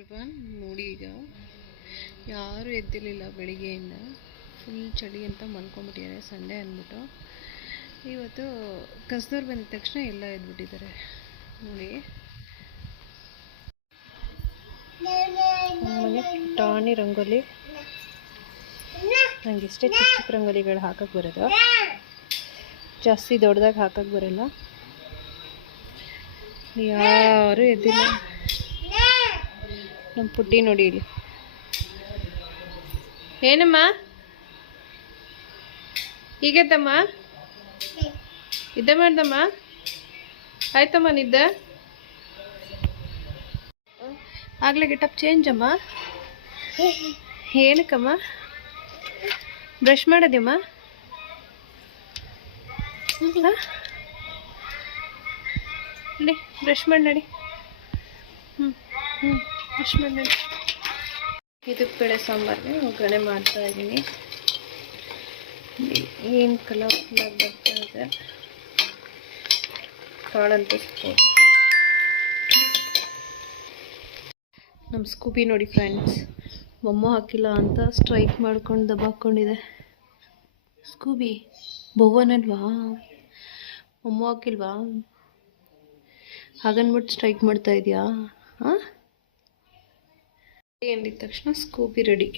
Everyone ನೋಡಿ, ಈಗ ಯಾರೂ ಎದ್ದಿರಲಿಲ್ಲ ಬೆಳಿಗ್ಗೆಯಿಂದ. ಫುಲ್ ಚಳಿ ಅಂತ ಮಲ್ಕೊಂಬಿಟ್ಟಿದ್ದಾರೆ. ಸಂಡೇ ಅಂದ್ಬಿಟ್ಟು ಇವತ್ತು ಕಸ್ದವ್ರು ಬಂದ ತಕ್ಷಣ ಎಲ್ಲ ಎದ್ಬಿಟ್ಟಿದ್ದಾರೆ ನೋಡಿ. ಮನೆ ಟಾಣಿ ರಂಗೋಲಿ, ನಂಗೆ ಇಷ್ಟೇ ಚಿಕ್ಕ ಚಿಕ್ಕ ರಂಗೋಲಿಗಳು ಹಾಕಕ್ಕೆ ಬರೋದು, ಜಾಸ್ತಿ ದೊಡ್ಡದಾಗಿ ಹಾಕಕ್ಕೆ ಬರಲ್ಲ. ಯಾರೂ ಎದ್ದಿಲ್ಲ. ನಮ್ಮ ಪುಟ್ಟಿ ನೋಡಿ ಇಲ್ಲಿ. ಏನಮ್ಮ ಈಗೆದ್ದಮ್ಮ? ಇದ್ದೆ ಮಾಡ್ದಮ್ಮ? ಆಯ್ತಮ್ಮ ನಿದ್ದೆ? ಆಗ್ಲೇ ಗೆಟಪ್ ಚೇಂಜ್ ಅಮ್ಮ? ಏನಕ್ಕಮ್ಮ? ಬ್ರಷ್ ಮಾಡೋದಮ್ಮ? ನಡಿ ಬ್ರಷ್ ಮಾಡಿ ನಡಿ. ಬ್ರಷ್ ಮಾಡಿ ನಡಿ. ಇದಕ್ಕೆ ಬೇಳೆ ಸಾಂಬಾರಿಗೆ ಒಗ್ಗರಣೆ ಮಾಡ್ತಾ ಇದ್ದೀನಿ. ಏನು ಕಲರ್ಫುಲ್ಲಾಗಿ ಬರ್ತಾ ಇದೆ. ಕಾಳಂತ ಸ್ಪೂನ್. ನಮ್ಮ ಸ್ಕೂಬಿ ನೋಡಿ ಫ್ರೆಂಡ್ಸ್, ಮೊಮ್ಮ ಹಾಕಿಲ್ಲ ಅಂತ ಸ್ಟ್ರೈಕ್ ಮಾಡ್ಕೊಂಡು ದಬ್ಬಾಕೊಂಡಿದೆ. ಸ್ಕೂಬಿ ಬೊವ್ವನಲ್ವಾ? ಮೊಮ್ಮ ಹಾಕಿಲ್ವಾ? ಹಾಗನ್ಬಿಟ್ಟು ಸ್ಟ್ರೈಕ್ ಮಾಡ್ತಾ ಇದೆಯಾ? ಹಾಂ, ಎಂದಿದ ತಕ್ಷಣ ಸ್ಕೂಬಿ ರೆಡಿ,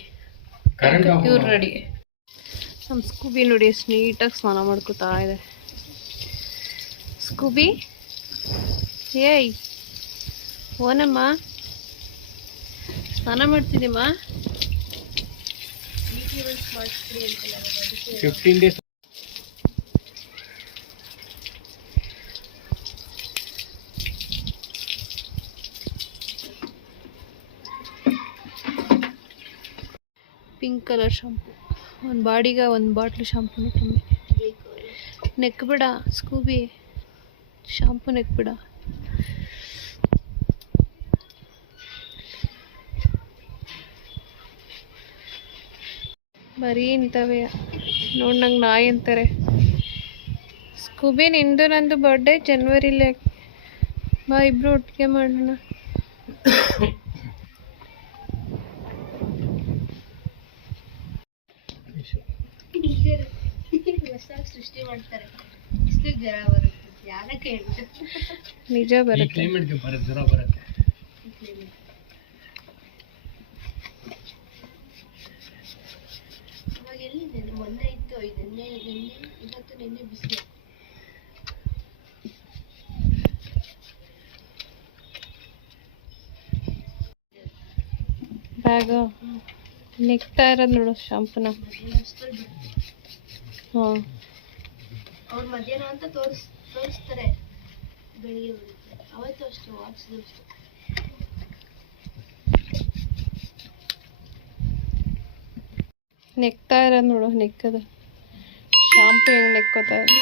ಇವ್ರು ರೆಡಿ. ನಮ್ಮ ಸ್ಕೂಬಿ ನೋಡಿ ಎಷ್ಟು ನೀಟಾಗಿ ಸ್ನಾನ ಮಾಡ್ಕೋತಾ ಇದೆ. ಸ್ಕೂಬಿ ಏಯ್ ಓನಮ್ಮ, ಸ್ನಾನ ಮಾಡ್ತಿದ್ದೀಮ್ಮ? 15 days ಪಿಂಕ್ ಕಲರ್ ಶಾಂಪು. ಒಂದು ಬಾಡಿಗೆ ಒಂದು ಬಾಟ್ಲು ಶಾಂಪೂನು ಕಮ್ಮಿ. ನೆಕ್ಬಿಡ ಸ್ಕೂಬಿ, ಶಾಂಪು ನೆಕ್ಬಿಡ. ಬರೀ ಇಂಥವೇ ನೋಡಿ, ನಂಗೆ ನಾಯಿ ಅಂತಾರೆ. ಸ್ಕೂಬಿ ನಿಂದು ನಂದು ಬರ್ಡೇ ಜನವರಿಲೇ, ಬಾ ಇಬ್ರು ಒಟ್ಟಿಗೆ ಮಾಡೋಣ. ಸೃಷ್ಟಿ ಮಾಡ್ತಾರೆ, ಜ್ವರ ಬರುತ್ತೆ. ಯಾರಕ್ಕೆ ನಿಜ ಬರುತ್ತೆ. ಜ್ವರ ಬರುತ್ತೆ. ಇವಾಗ ಎಲ್ಲಿ ಮೊನ್ನೆ ಇತ್ತು, ನಿನ್ನೆ ಇವತ್ತು ನಿನ್ನೆ ಬಿಸಿಲು. ಬ್ಯಾಗ ನೆಕ್ತಾ ಇರೋದು ನೋಡು ಶಾಂಪುನ. ಹಾಂ, ಅವ್ರು ಮಧ್ಯಾಹ್ನ ಅಂತ ತೋರಿಸ್ತಾರೆ, ಬೆಳಿಗ್ಗೆ ಬರುತ್ತೆ. ಅವತ್ತು ಅಷ್ಟು ವಾಟ್ಸ್ದು ಅಷ್ಟು. ನೆಕ್ತಾ ಇರೋದು ನೋಡು, ನೆಕ್ಕದ ಶಾಂಪು ಹೆಂಗೆ ನೆಕ್ಕೋತಾ ಇದೆ.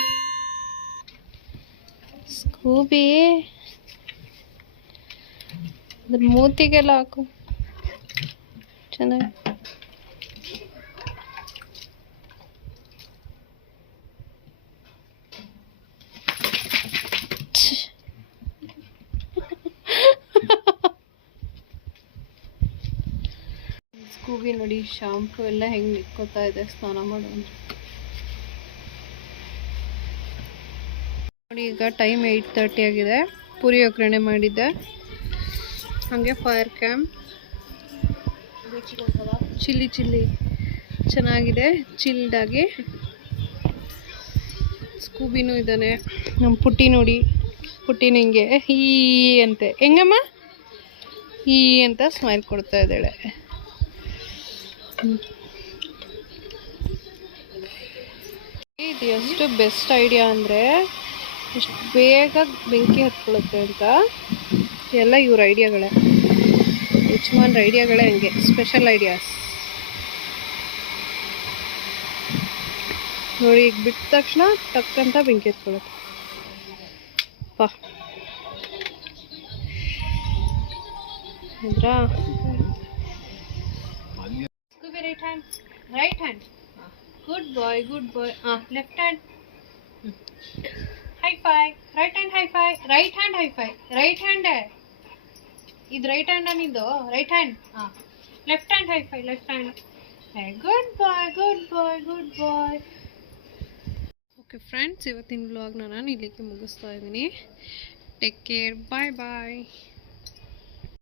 ಸ್ಕೂಬಿ ಅದ್ರ ಮೂತಿಗೆಲ್ಲ ಹಾಕು ಚೆನ್ನಾಗಿ. ಸ್ಕೂಬಿ ನೋಡಿ ಶಾಂಪು ಎಲ್ಲ ಹೆಂಗೆ ನಿಕ್ಕೋತಾ ಇದೆ ಸ್ನಾನ ಮಾಡೋದು ನೋಡಿ. ಈಗ ಟೈಮ್ 8:30 ಆಗಿದೆ. ಪೂರಿ ಒಗ್ಗರಣೆ ಮಾಡಿದ್ದೆ, ಹಾಗೆ ಫೈರ್ ಕ್ಯಾಂಪ್ ಚಿಲ್ಲಿ ಚೆನ್ನಾಗಿದೆ, ಚಿಲ್ಡಾಗಿ. ಸ್ಕೂಬಿನೂ ಇದ್ದಾನೆ. ನಮ್ಮ ಪುಟ್ಟಿ ನೋಡಿ, ಪುಟ್ಟಿನ ಹಿಂಗೆ ಈ ಅಂತೆ, ಹೆಂಗಮ್ಮ ಈ ಅಂತ ಸ್ಮೈಲ್ ಕೊಡ್ತಾ ಇದ್ದಾಳೆ. ಇದು ಎಷ್ಟು ಬೆಸ್ಟ್ ಐಡಿಯಾ ಅಂದರೆ, ಎಷ್ಟು ಬೇಗ ಬೆಂಕಿ ಹತ್ಕೊಳ್ಳುತ್ತೆ ಅಂತ. ಎಲ್ಲ ಇವ್ರ ಐಡಿಯಾಗಳೇ, ಯಜಮಾನ್ರ ಐಡಿಯಾಗಳೇ ಹಂಗೆ ಸ್ಪೆಷಲ್ ಐಡಿಯಾಸ್ ನೋಡಿ. ಈಗ ಬಿಟ್ಟ ತಕ್ಷಣ ಟಕ್ಕಂತ ಬೆಂಕಿ ಹತ್ಕೊಳ್ಳುತ್ತೆ. ಪಾ ಇದ್ರಾ? Scooby right hand. Good boy. Left hand high five. Right hand high five. Right hand ಇದು ರೈಟ್ ಹ್ಯಾಂಡ್ ನಿಂದು ರೈಟ್ ಹ್ಯಾಂಡ್ ಹಾಂ left hand high five left hand good boy good boy good boy. Okay friends, ಇವತ್ತಿನ ವ್ಲಾಗ್ನ ನಾನು ಇಲ್ಲಿಗೆ ಮುಗಿಸ್ತಾ ಇದ್ದೀನಿ. Take care, bye ಬಾಯ್.